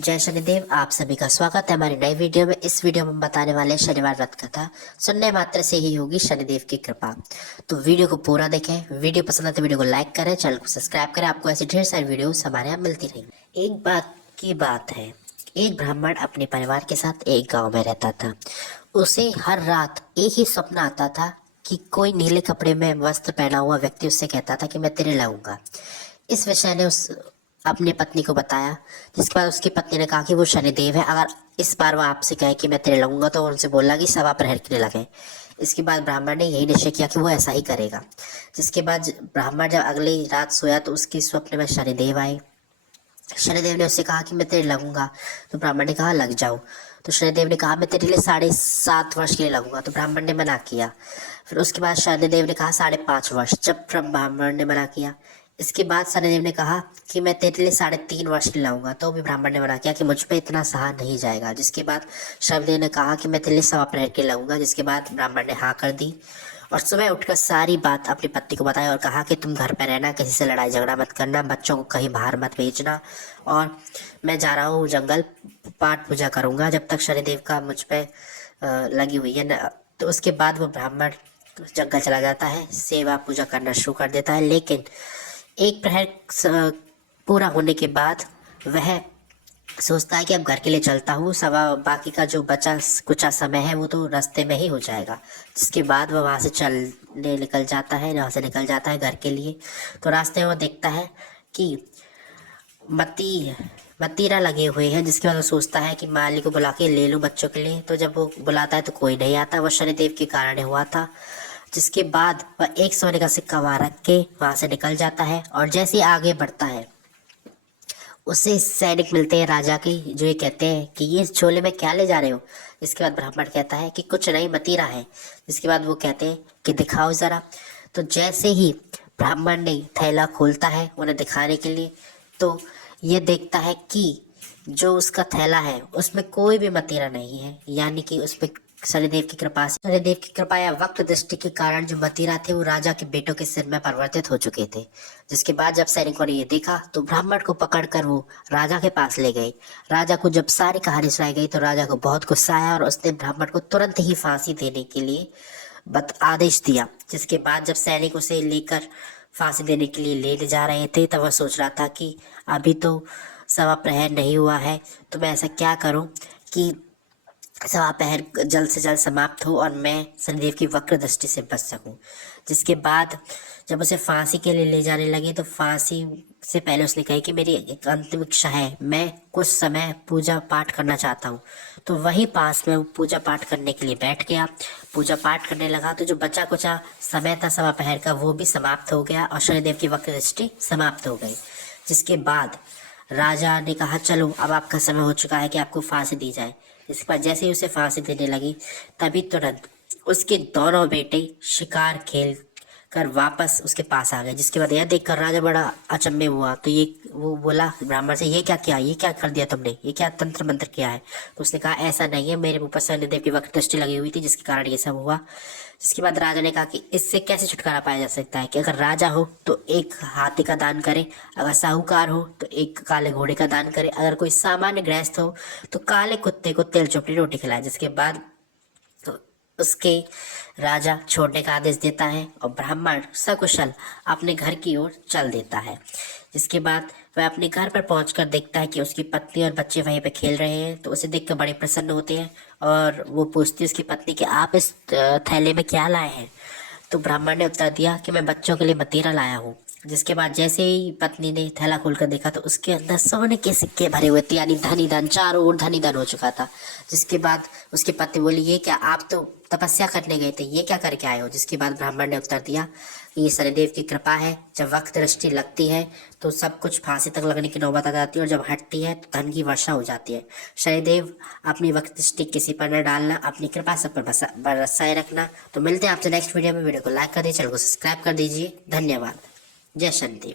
जय शनिदेव। आप सभी का स्वागत है हमारी नई वीडियो में। इस वीडियो में हम बताने वाले हैं शनिवार व्रत कथा। सुनने मात्र से ही होगी शनिदेव की कृपा। तो वीडियो को पूरा देखें। वीडियो पसंद आए तो वीडियो को लाइक करें, चैनल को सब्सक्राइब करें। आपको ऐसी ढेर सारी वीडियोस हमारे यहाँ मिलती रहेंगी। एक बात की बात है, एक ब्राह्मण अपने परिवार के साथ एक गाँव में रहता था। उसे हर रात एक ही स्वप्न आता था कि कोई नीले कपड़े में वस्त्र पहना हुआ व्यक्ति उससे कहता था कि मैं तेरे लाऊंगा। इस विषय ने उस अपनी पत्नी को बताया, जिसके बाद उसकी पत्नी ने कहा कि वो शनिदेव है, अगर इस बार वो आपसे कहे कि मैं तेरे लाऊंगा तो उनसे बोलना कि सवा प्रहर के लिए लगे। इसके बाद ब्राह्मण ने यही निश्चय किया कि वो ऐसा ही करेगा। जिसके बाद ब्राह्मण जब अगली रात सोया तो उसके स्वप्न में शनिदेव आए। शनिदेव ने उससे कहा कि मैं तेरे लगूंगा। तो ब्राह्मण ने कहा लग जाओ। तो शनिदेव ने कहा मैं तेरे लिए 7.5 वर्ष के लिए लगूंगा। तो ब्राह्मण ने मना किया। फिर उसके बाद शनिदेव ने कहा 5.5 वर्ष। जब ब्राह्मण ने मना किया, इसके बाद शनिदेव ने कहा कि मैं तेरे लिए 3.5 वर्ष के लिए लाऊंगा। तो भी ब्राह्मण ने मना किया कि मुझ पे इतना सहा नहीं जाएगा। जिसके बाद शनिदेव ने कहा कि मैं तेरे लिए सवा प्रहर के लिए लाऊंगा। जिसके बाद ब्राह्मण ने हाँ कर दी और सुबह उठकर सारी बात अपनी पत्नी को बताई और कहा कि तुम घर पर रहना, किसी से लड़ाई झगड़ा मत करना, बच्चों को कहीं बाहर मत भेजना, और मैं जा रहा हूँ जंगल, पाठ पूजा करूँगा जब तक शनिदेव का मुझ पे लगी हुई है न। तो उसके बाद वो ब्राह्मण जंगल चला जाता है, सेवा पूजा करना शुरू कर देता है। लेकिन एक प्रहर पूरा होने के बाद वह सोचता है कि अब घर के लिए चलता हूँ, बाकी का जो बचा कुचा समय है वो तो रास्ते में ही हो जाएगा। जिसके बाद वह वहाँ से निकल जाता है, वहाँ से निकल जाता है घर के लिए। तो रास्ते में वो देखता है कि मतीरा लगे हुए हैं। जिसके बाद वो सोचता है कि माली को बुला के ले लूँ बच्चों के लिए। तो जब वो बुलाता है तो कोई नहीं आता। वो शनिदेव के कारण हुआ था। जिसके बाद वह 1 सोने का सिक्का वहाँ रख के वहाँ से निकल जाता है और जैसे ही आगे बढ़ता है उसे सैनिक मिलते हैं राजा की, जो ये कहते हैं कि ये झोले में क्या ले जा रहे हो। इसके बाद ब्राह्मण कहता है कि कुछ नहीं, मतीरा है। जिसके बाद वो कहते हैं कि दिखाओ जरा। तो जैसे ही ब्राह्मण ने थैला खोलता है उन्हें दिखाने के लिए, तो ये देखता है कि जो उसका थैला है उसमें कोई भी मतीरा नहीं है, यानी कि उसमें शनिदेव की कृपा या वक्र दृष्टि के कारण जो मतीरा थे वो राजा के बेटों के सिर में परिवर्तित हो चुके थे। जिसके बाद जब सैनिकों ने ये देखा तो ब्राह्मण को पकड़कर वो राजा के पास ले गए। राजा को जब सारी कहानी सुनाई गई तो राजा को बहुत गुस्सा आया और उसने ब्राह्मण को तुरंत ही फांसी देने के लिए आदेश दिया। जिसके बाद जब सैनिक उसे लेकर फांसी देने के लिए ले जा रहे थे तब वह सोच रहा था कि अभी तो सवा प्रहर नहीं हुआ है, तो मैं ऐसा क्या करूं कि सवा प्रहर जल्द से जल्द समाप्त हो और मैं शनिदेव की वक्र दृष्टि से बच सकूं। जिसके बाद जब उसे फांसी के लिए ले जाने लगे तो फांसी से पहले उसने कही कि मेरी एक अंतिम इच्छा है, मैं कुछ समय पूजा पाठ करना चाहता हूँ। तो वहीं पास में वो पूजा पाठ करने के लिए बैठ गया। पूजा पाठ करने लगा तो जो बचा कुचा समय था सवा प्रहर का वो भी समाप्त हो गया और शनिदेव की वक्र दृष्टि समाप्त हो गई। जिसके बाद राजा ने कहा चलो अब आपका समय हो चुका है कि आपको फांसी दी जाए। इसके बाद जैसे ही उसे फांसी देने लगी तभी तुरंत उसके दोनों बेटे शिकार खेल कर वापस उसके पास आ गए। जिसके बाद यह देखकर राजा बड़ा अचंभे हुआ। तो वो बोला ब्राह्मण से, ये क्या किया, ये क्या कर दिया तुमने, ये क्या तंत्र मंत्र किया है। तो उसने कहा ऐसा नहीं है, मेरे ऊपर शनिदेव की वक्र दृष्टि लगी हुई थी जिसके कारण ये सब हुआ। जिसके बाद राजा ने कहा कि इससे कैसे छुटकारा पाया जा सकता है कि अगर राजा हो तो एक हाथी का दान करे, अगर साहूकार हो तो एक काले घोड़े का दान करे, अगर कोई सामान्य गृहस्थ हो तो काले कुत्ते को तिल चुपड़ी रोटी खिलाए। जिसके बाद तो उसके राजा छोड़ने का आदेश देता है और ब्राह्मण सकुशल अपने घर की ओर चल देता है। जिसके बाद वह अपने घर पर पहुंचकर देखता है कि उसकी पत्नी और बच्चे वहीं पे खेल रहे हैं। तो उसे देखकर बड़े प्रसन्न होते हैं और वो पूछती है उसकी पत्नी कि आप इस थैले में क्या लाए हैं। तो ब्राह्मण ने उत्तर दिया कि मैं बच्चों के लिए मतीरा लाया हूँ। जिसके बाद जैसे ही पत्नी ने थैला खोलकर देखा तो उसके अंदर सोने के सिक्के भरे हुए थे, यानी धनी धन, चारों ओर धनी धन हो चुका था। जिसके बाद उसकी पत्नी बोली ये क्या, आप तो तपस्या करने गए थे, ये क्या करके आए हो। जिसके बाद ब्राह्मण ने उत्तर दिया कि ये शनिदेव की कृपा है, जब वक्त दृष्टि लगती है तो सब कुछ फांसी तक लगने की नौबत आ जाती है और जब हटती है तो धन की वर्षा हो जाती है। शनिदेव अपनी वक्त दृष्टि किसी पर न डालना, अपनी कृपा सब पर बरसाए रखना। तो मिलते हैं आपसे नेक्स्ट वीडियो में। वीडियो को लाइक कर दीजिए, चैनल को सब्सक्राइब कर दीजिए। धन्यवाद। जय शनिदेव।